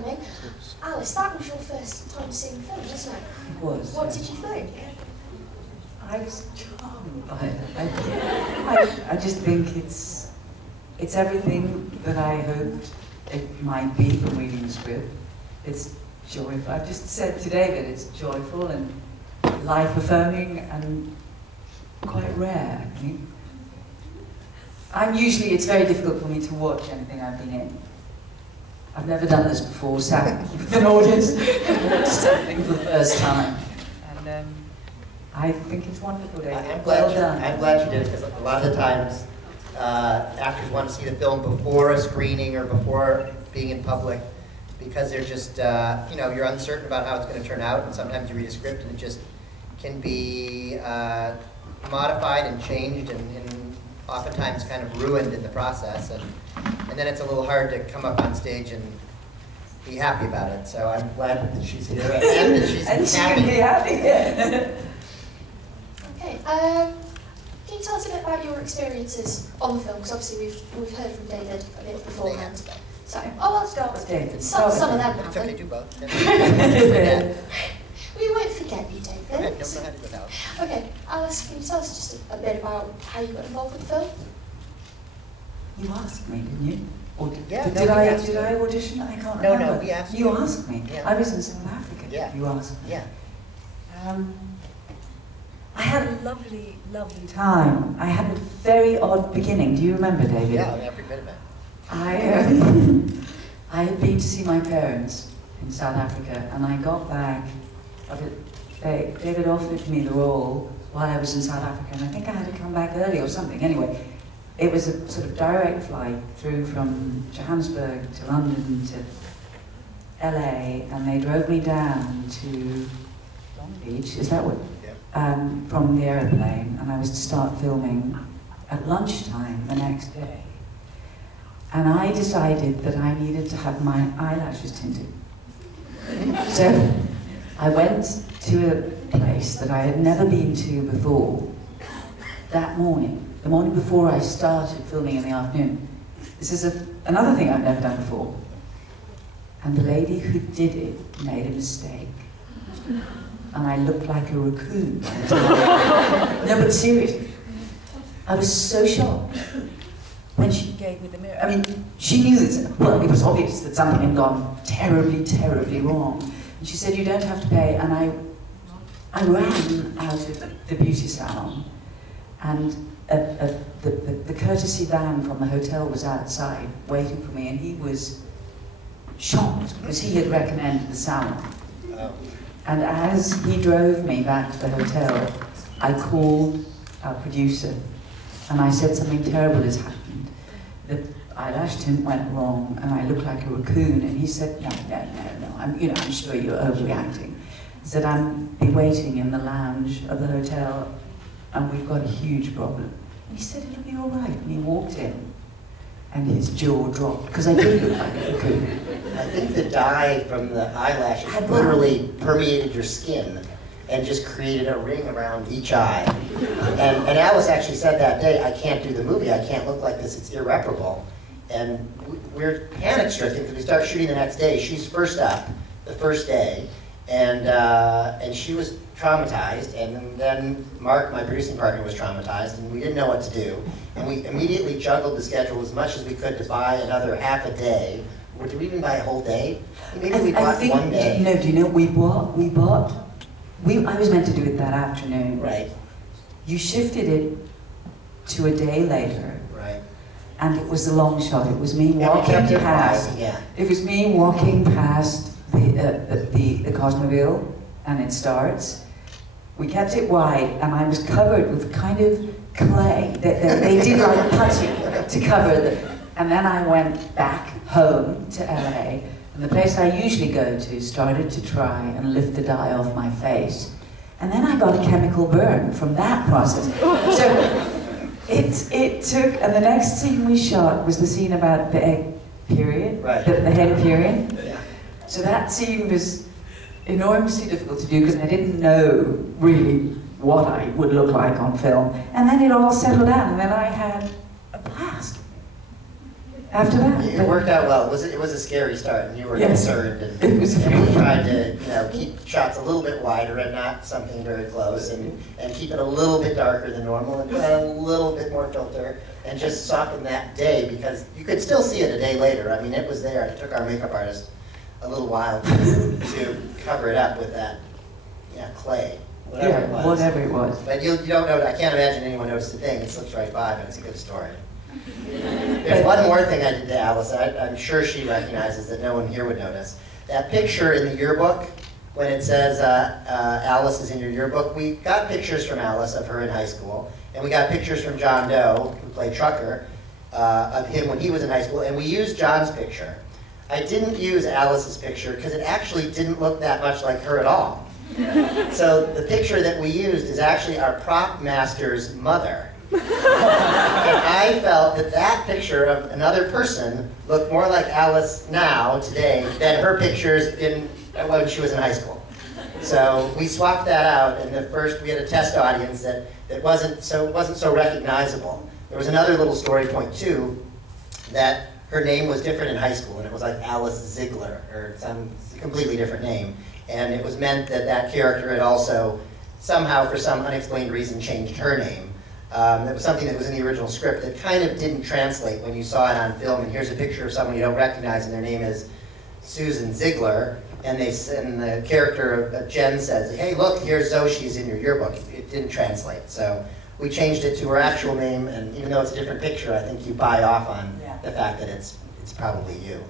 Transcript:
coming. Alice, that was your first time seeing the film, wasn't it? It was. What did you think? I was charmed by it. I just think it's everything that I hoped it might be from reading the script. It's joyful. I've just said to David, it's joyful and life-affirming and quite rare, I think. It's very difficult for me to watch anything I've been in. I've never done this before, sat with an audience and watched something for the first time. And I think it's wonderful, David. I'm well done. I'm glad you did it, because a lot of the times actors want to see the film before a screening or before being in public, because they're just, you're uncertain about how it's going to turn out, and sometimes you read a script and it just can be modified and changed and oftentimes kind of ruined in the process, and then it's a little hard to come up on stage and be happy about it. So I'm glad that she's here and that she's and happy. she can be happy, yeah. Okay, can you tell us a bit about your experiences on the film? Because obviously we've heard from David a bit beforehand. So, let's start with David. Some of them It's okay, do both. We won't forget you, David. I don't know how to do without. Okay, Alice, can you tell us just a bit about how you got involved with the film? You asked me, didn't you? Or did I audition? I can't No, remember. no, we asked you. you. Asked me. Yeah. I was in South Africa. Yeah. You asked me. Yeah. I had a lovely, lovely time. I had a very odd beginning. Do you remember, David? Yeah, every bit of it. I had been to see my parents in South Africa, and I got back. David offered me the role while I was in South Africa, and I think I had to come back early or something. Anyway, it was a sort of direct flight through from Johannesburg to London to LA, and they drove me down to Long Beach. Is that what? Yeah. From the aeroplane, and I was to start filming at lunchtime the next day. And I decided that I needed to have my eyelashes tinted. So I went to a place that I had never been to before that morning, the morning before I started filming in the afternoon. This is another thing I've never done before. And the lady who did it made a mistake. And I looked like a raccoon by the time. No, but seriously, I was so shocked when she gave me the mirror. I mean, she knew that, well, it was obvious that something had gone terribly, terribly wrong. And she said, you don't have to pay. And I ran out of the beauty salon, and the courtesy van from the hotel was outside waiting for me, and he was shocked because he had recommended the salon. Oh. And as he drove me back to the hotel, I called our producer, and I said something terrible has happened. The eyelash tint went wrong, and I looked like a raccoon. And he said, no, I'm sure you're overreacting. He said, I'll be waiting in the lounge of the hotel, and we've got a huge problem. And he said, it'll be all right. And he walked in, and his jaw dropped, because I did look like a raccoon. I think the dye from the eyelashes literally permeated your skin and just created a ring around each eye. And Alice actually said that day, I can't do the movie, I can't look like this, it's irreparable. And we're panic-stricken because we start shooting the next day. She's first up, the first day, and she was traumatized, and then Mark, my producing partner, was traumatized, and we didn't know what to do. And we immediately juggled the schedule as much as we could to buy another half a day. Or did we even buy a whole day? Maybe we bought one day. Do you know, I was meant to do it that afternoon. Right. You shifted it to a day later. Right. And it was a long shot. It was me walking past. It was me walking past the Cosmobile, and it starts. We kept it wide, and I was covered with kind of clay. They did like putty to cover the. And then I went back home to LA, and the place I usually go to started to try and lift the dye off my face. And then I got a chemical burn from that process. So it took, and the next scene we shot was the scene about the egg period, right. the head period. Yeah. So that scene was enormously difficult to do because I didn't know really what I would look like on film. And then it all settled down, and then I had a blast. after that. It worked out well. It was a scary start, and you were concerned, and we tried to keep shots a little bit wider and not something very close, and keep it a little bit darker than normal, and put on a little bit more filter, and just soften that day, because you could still see it a day later. I mean, it was there. It took our makeup artist a little while to cover it up with that clay. Whatever it was. But you don't know. I can't imagine anyone noticed a thing. It slips right by, but it's a good story. There's one more thing I did to Alice. I'm sure she recognizes that no one here would notice. That picture in the yearbook, when it says Alice is in your yearbook, we got pictures from Alice of her in high school, and we got pictures from John Doe, who played Trucker, of him when he was in high school, and we used John's picture. I didn't use Alice's picture because it actually didn't look that much like her at all. So the picture that we used is actually our prop master's mother. And I felt that picture of another person looked more like Alice now, today, than her pictures when she was in high school. So we swapped that out, and we had a test audience that wasn't so recognizable. There was another little story point too, that her name was different in high school, and it was like Alice Ziegler, or some completely different name. And it was meant that character had also somehow, for some unexplained reason, changed her name. That was something that was in the original script that kind of didn't translate when you saw it on film. And here's a picture of someone you don't recognize, and their name is Susan Ziegler. And the character of Jen says, "Hey, look, here's Zoe. She's in your yearbook." It didn't translate, so we changed it to her actual name. And even though it's a different picture, I think you buy off on the fact that it's probably you.